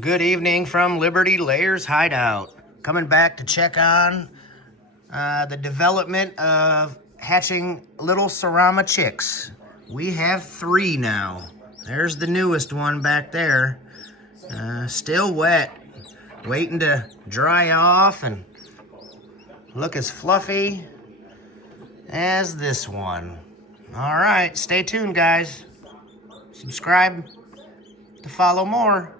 Good evening from Liberty Layers Hideout. Coming back to check on the development of hatching little serama chicks. We have 3 now. There's the newest one back there. Still wet. Waiting to dry off and look as fluffy as this one. All right, stay tuned, guys. Subscribe to follow more.